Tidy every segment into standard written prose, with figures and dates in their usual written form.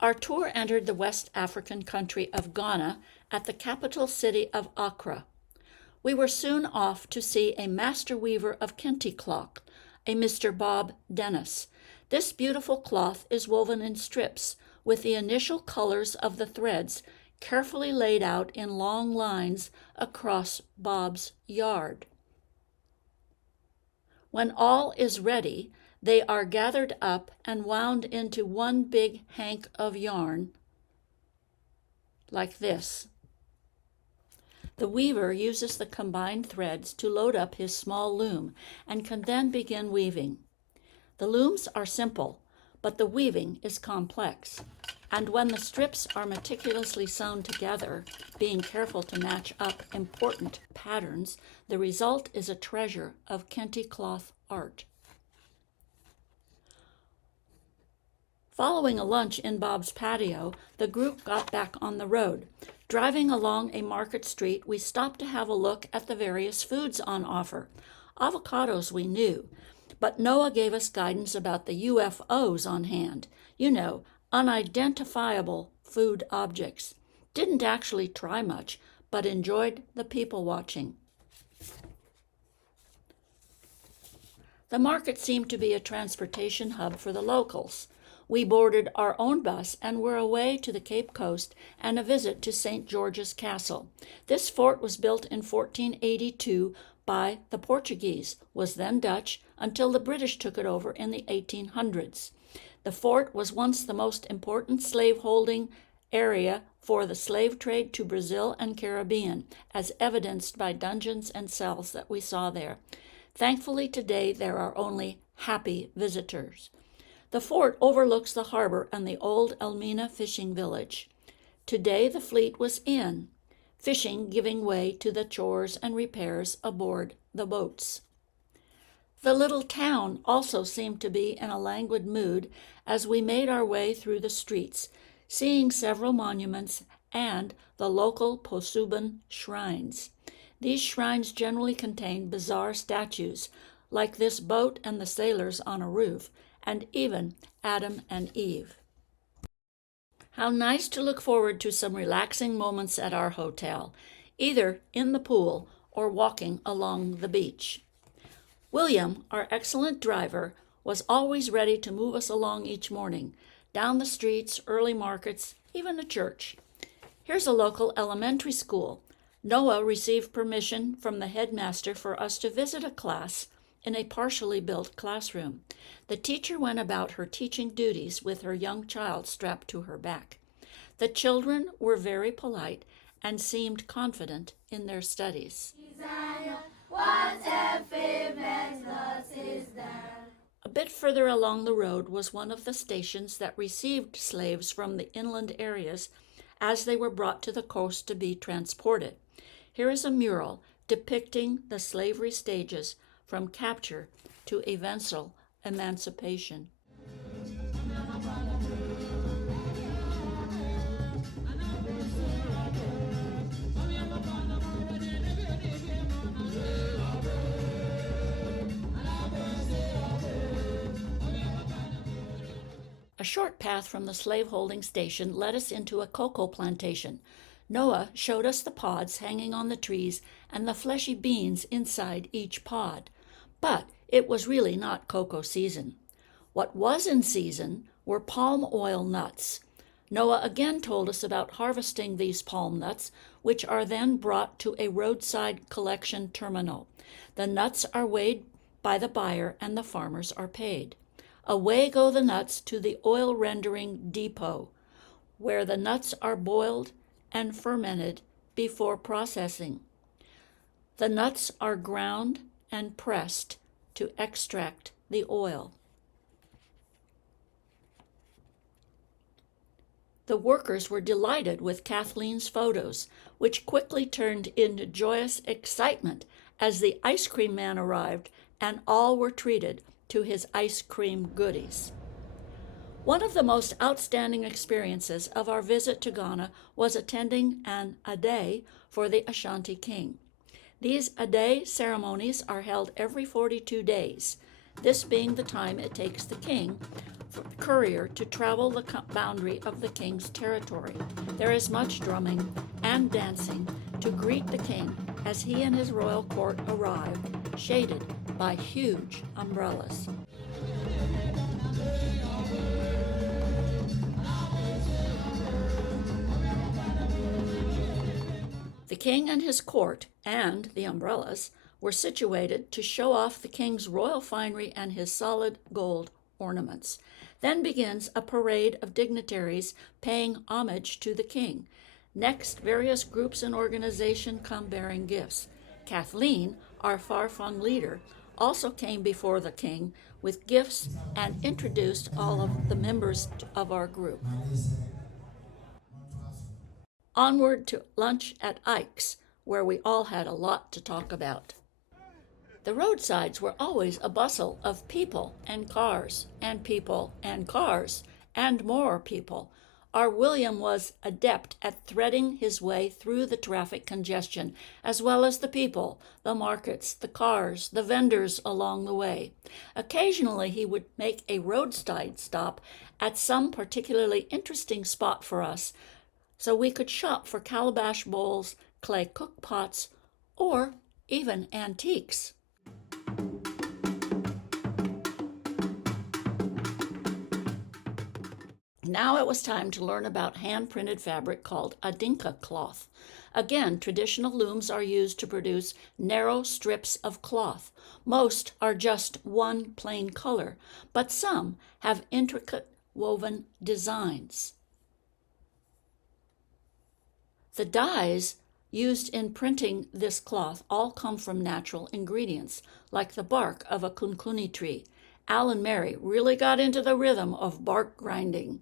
Our tour entered the West African country of Ghana at the capital city of Accra. We were soon off to see a master weaver of kente cloth, a Mr. Bob Dennis. This beautiful cloth is woven in strips, with the initial colors of the threads carefully laid out in long lines across Bob's yard. When all is ready, they are gathered up and wound into one big hank of yarn, like this. The weaver uses the combined threads to load up his small loom and can then begin weaving. The looms are simple, but the weaving is complex. And when the strips are meticulously sewn together, being careful to match up important patterns, the result is a treasure of kente cloth art. Following a lunch in Bob's patio, the group got back on the road. Driving along a market street, we stopped to have a look at the various foods on offer. Avocados we knew, but Noah gave us guidance about the UFOs on hand. You know, unidentifiable food objects. Didn't actually try much, but enjoyed the people watching. The market seemed to be a transportation hub for the locals. We boarded our own bus and were away to the Cape Coast and a visit to St. George's Castle. This fort was built in 1482 by the Portuguese, was then Dutch, until the British took it over in the 1800s. The fort was once the most important slave-holding area for the slave trade to Brazil and Caribbean, as evidenced by dungeons and cells that we saw there. Thankfully, today there are only happy visitors. The fort overlooks the harbor and the old Elmina fishing village. Today the fleet was in, fishing giving way to the chores and repairs aboard the boats. The little town also seemed to be in a languid mood as we made our way through the streets, seeing several monuments and the local Posuban shrines. These shrines generally contain bizarre statues, like this boat and the sailors on a roof, and even Adam and Eve. How nice to look forward to some relaxing moments at our hotel, either in the pool or walking along the beach. William, our excellent driver, was always ready to move us along each morning, down the streets, early markets, even a church. Here's a local elementary school. Noah received permission from the headmaster for us to visit a class in a partially built classroom. The teacher went about her teaching duties with her young child strapped to her back. The children were very polite and seemed confident in their studies. A bit further along the road was one of the stations that received slaves from the inland areas as they were brought to the coast to be transported. Here is a mural depicting the slavery stages from capture to eventual emancipation. A short path from the slaveholding station led us into a cocoa plantation. Noah showed us the pods hanging on the trees and the fleshy beans inside each pod. But it was really not cocoa season. What was in season were palm oil nuts. Noah again told us about harvesting these palm nuts, which are then brought to a roadside collection terminal. The nuts are weighed by the buyer and the farmers are paid. Away go the nuts to the oil rendering depot, where the nuts are boiled and fermented before processing. The nuts are ground and pressed to extract the oil. The workers were delighted with Kathleen's photos, which quickly turned into joyous excitement as the ice cream man arrived and all were treated to his ice cream goodies. One of the most outstanding experiences of our visit to Ghana was attending an Ade for the Ashanti king. These Ade ceremonies are held every 42 days. this being the time it takes the king for the courier to travel the boundary of the king's territory. There is much drumming and dancing to greet the king as he and his royal court arrive, shaded by huge umbrellas. The king and his court, and the umbrellas, were situated to show off the king's royal finery and his solid gold ornaments. Then begins a parade of dignitaries paying homage to the king. Next, various groups and organizations come bearing gifts. Kathleen, our far-flung leader, also came before the king with gifts and introduced all of the members of our group. Onward to lunch at Ike's, where we all had a lot to talk about. The roadsides were always a bustle of people and cars, and people and cars, and more people. Our William was adept at threading his way through the traffic congestion, as well as the people, the markets, the cars, the vendors along the way. Occasionally he would make a roadside stop at some particularly interesting spot for us, so we could shop for calabash bowls, clay cook pots, or even antiques. Now it was time to learn about hand-printed fabric called Adinka cloth. Again, traditional looms are used to produce narrow strips of cloth. Most are just one plain color, but some have intricate woven designs. The dyes used in printing this cloth all come from natural ingredients, like the bark of a kunkuni tree. Al and Mary really got into the rhythm of bark grinding.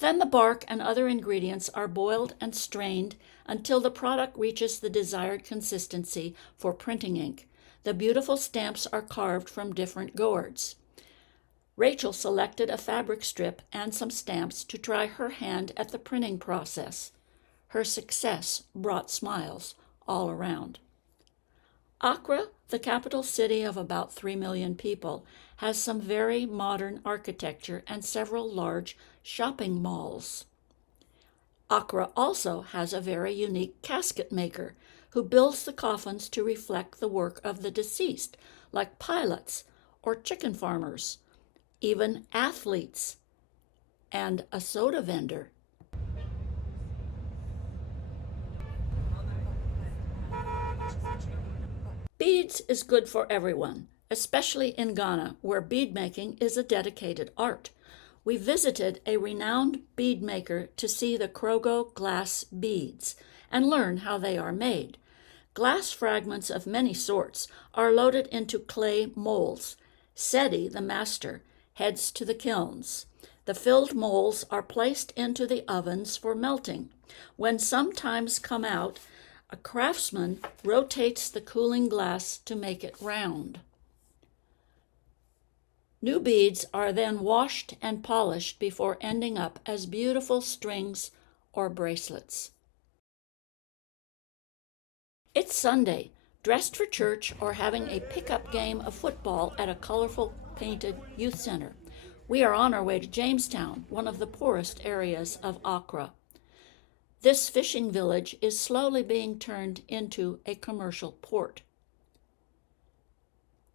Then the bark and other ingredients are boiled and strained until the product reaches the desired consistency for printing ink. The beautiful stamps are carved from different gourds. Rachel selected a fabric strip and some stamps to try her hand at the printing process. Her success brought smiles all around. Accra, the capital city of about 3 million people, has some very modern architecture and several large shopping malls. Accra also has a very unique casket maker who builds the coffins to reflect the work of the deceased, like pilots or chicken farmers, even athletes, and a soda vendor. Beads is good for everyone, especially in Ghana, where bead making is a dedicated art. We visited a renowned bead maker to see the Krogo glass beads and learn how they are made. Glass fragments of many sorts are loaded into clay molds. Seti, the master, heads to the kilns. The filled molds are placed into the ovens for melting. When some times come out, a craftsman rotates the cooling glass to make it round. New beads are then washed and polished before ending up as beautiful strings or bracelets. It's Sunday, dressed for church or having a pickup game of football at a colorful painted youth center. We are on our way to Jamestown, one of the poorest areas of Accra. This fishing village is slowly being turned into a commercial port.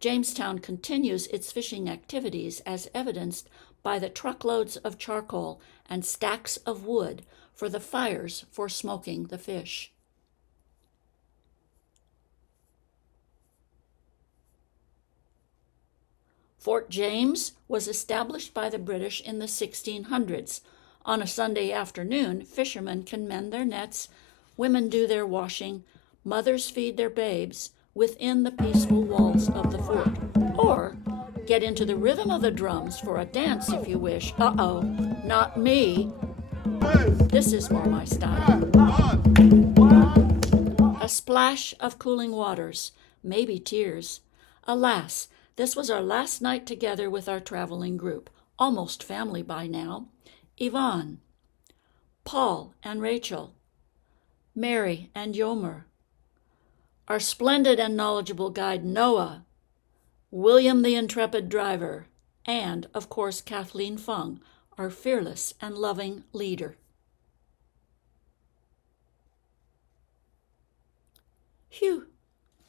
Jamestown continues its fishing activities as evidenced by the truckloads of charcoal and stacks of wood for the fires for smoking the fish. Fort James was established by the British in the 1600s. On a Sunday afternoon, fishermen can mend their nets, women do their washing, mothers feed their babes within the peaceful walls of the fort. Or get into the rhythm of the drums for a dance if you wish. Uh-oh, not me. This is more my style. A splash of cooling waters, maybe tears. Alas, this was our last night together with our traveling group, almost family by now. Yvonne, Paul and Rachel, Mary and Yomer, our splendid and knowledgeable guide Noah, William the intrepid driver, and, of course, Kathleen Fung, our fearless and loving leader. Phew!